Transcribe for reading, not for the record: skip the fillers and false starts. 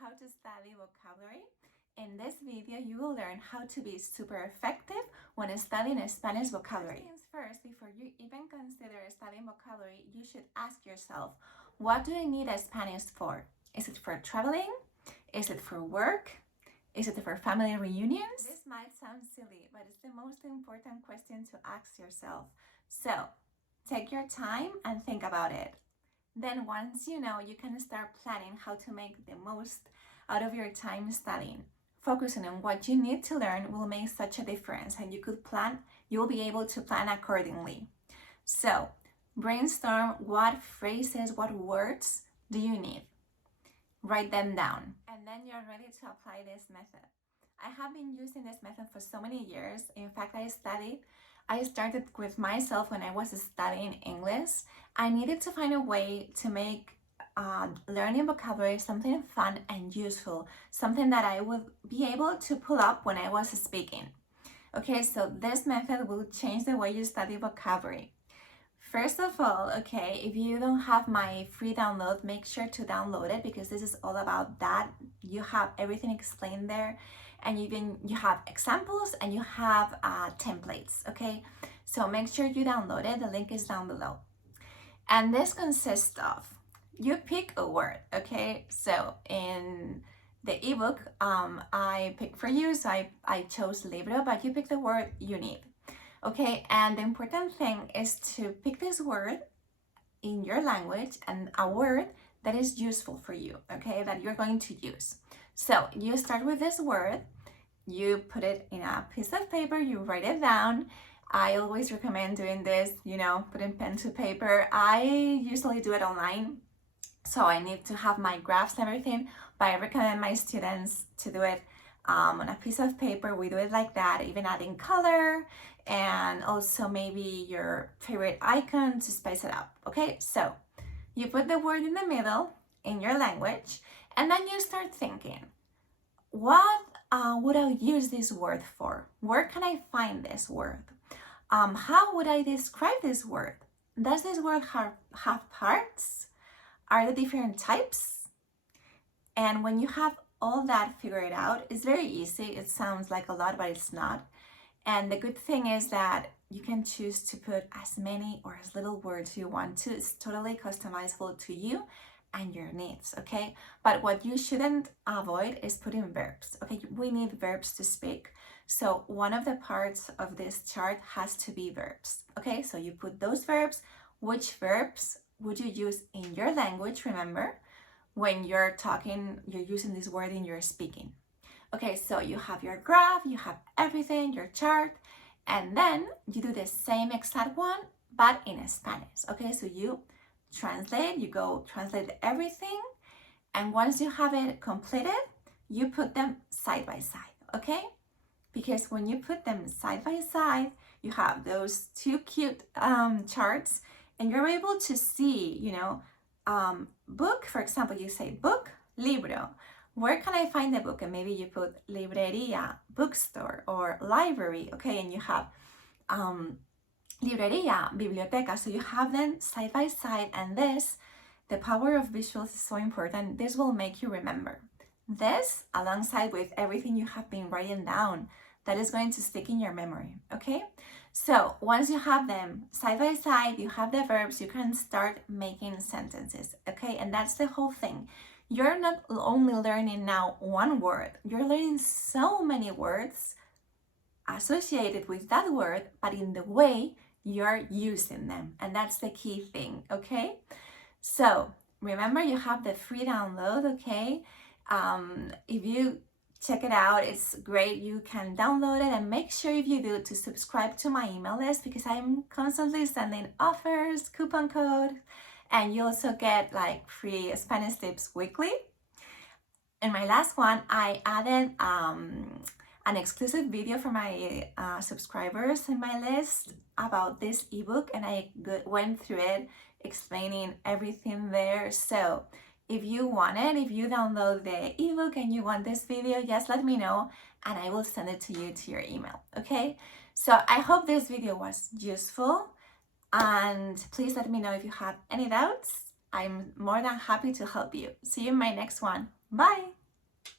how to study vocabulary. In this video, you will learn how to be super effective when studying Spanish vocabulary. First things first, before you even consider studying vocabulary, you should ask yourself, what do I need a Spanish for? Is it for traveling? Is it for work? Is it for family reunions? This might sound silly, but it's the most important question to ask yourself. So, take your time and think about it. Then once you know, you can start planning how to make the most out of your time studying. Focusing on what you need to learn will make such a difference, and you'll be able to plan accordingly. So, brainstorm what phrases, what words do you need? Write them down, and then you're ready to apply this method. I have been using this method for so many years. In fact, I started with myself when I was studying English. I needed to find a way to make learning vocabulary something fun and useful, something that I would be able to pull up when I was speaking. Okay, so this method will change the way you study vocabulary. First of all, okay, if you don't have my free download, make sure to download it, because this is all about that. You have everything explained there, and you have examples and you have templates, okay? So make sure you download it. The link is down below. And this consists of, you pick a word, okay? So in the ebook, I picked for you, so I chose libro, but you pick the word you need. Okay, and the important thing is to pick this word in your language, and a word that is useful for you, okay, that you're going to use. So you start with this word, you put it in a piece of paper, you write it down. I always recommend doing this, putting pen to paper. I usually do it online, so I need to have my graphs and everything, but I recommend my students to do it on a piece of paper. We do it like that, even adding color, and also maybe your favorite icon to spice it up. Okay, so you put the word in the middle in your language, and then you start thinking, what would I use this word for? Where can I find this word? How would I describe this word? Does this word have parts? Are there different types? And when you have all that figured out, it's very easy. It sounds like a lot, but it's not. And the good thing is that you can choose to put as many or as little words you want to. It's totally customizable to you and your needs, okay? But what you shouldn't avoid is putting verbs, okay? We need verbs to speak. So one of the parts of this chart has to be verbs, okay? So you put those verbs. Which verbs would you use in your language, remember? When you're talking, you're using this word in your speaking. Okay, so you have your graph, you have everything, your chart, and then you do the same exact one, but in Spanish. Okay, so you go translate everything, and once you have it completed, you put them side by side, okay? Because when you put them side by side, you have those two cute charts, and you're able to see, book, for example, you say book, libro. Where can I find the book? And maybe you put librería, bookstore, or library, okay? And you have librería, biblioteca. So you have them side by side, and the power of visuals is so important. This will make you remember. This, alongside with everything you have been writing down, that is going to stick in your memory, okay? So once you have them side by side, you have the verbs, you can start making sentences, okay? And that's the whole thing. You're not only learning now one word, you're learning so many words associated with that word, but in the way you're using them. And that's the key thing, okay? So remember, you have the free download, okay? If you check it out, it's great. You can download it, and make sure, if you do, to subscribe to my email list, because I'm constantly sending offers, coupon code, and you also get like free Spanish tips weekly. In my last one, I added an exclusive video for my subscribers in my list about this ebook, and I went through it explaining everything there. So if you want it, if you download the ebook and you want this video, just let me know and I will send it to you to your email, okay? So I hope this video was useful, and please let me know if you have any doubts. I'm more than happy to help you. See you in my next one. Bye!